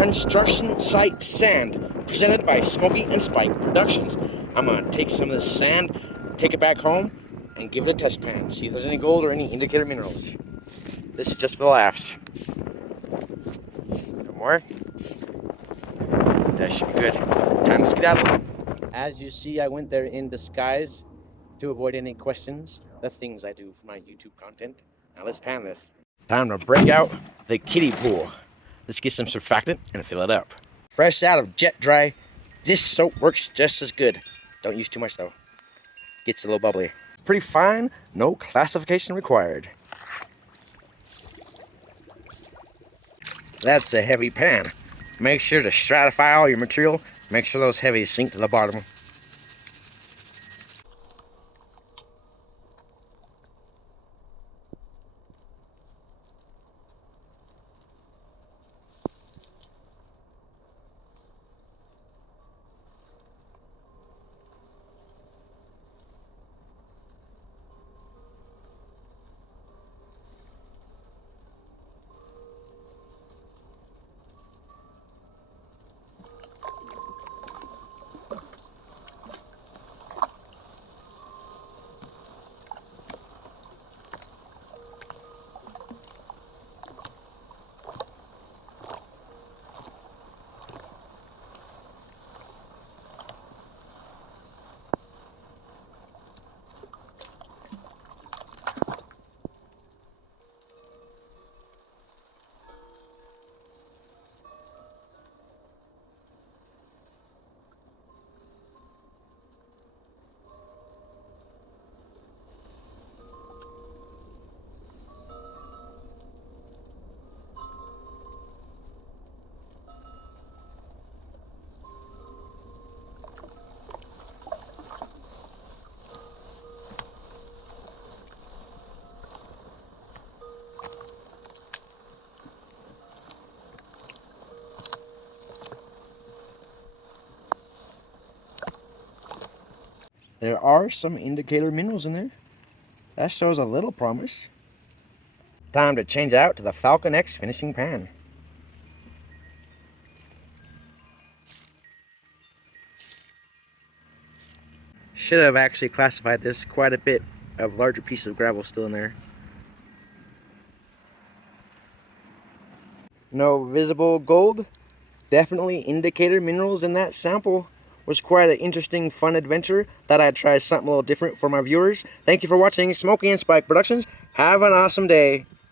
construction site sand, presented by Smokey and Spike Productions. I'm going to take some of this sand, take it back home, and give it a test pan. See if there's any gold or any indicator minerals. This is just for the laughs. No more? That should be good. Time to skedaddle. As you see, I went there in disguise to avoid any questions. The things I do for my YouTube content. Now let's pan this. Time to break out the kiddie pool. Let's get some surfactant and fill it up. Fresh out of jet dry, this soap works just as good. Don't use too much though. Gets a little bubbly. Pretty fine, no classification required. That's a heavy pan. Make sure to stratify all your material. Make sure those heavies sink to the bottom. There are some indicator minerals in there. That shows a little promise. Time to change out to the Falcon X finishing pan. Should have actually classified this. Quite a bit of larger pieces of gravel still in there. No visible gold. Definitely indicator minerals in that sample. Was quite an interesting, fun adventure. Thought I'd try something a little different for my viewers. Thank you for watching Smokey and Spike Productions. Have an awesome day.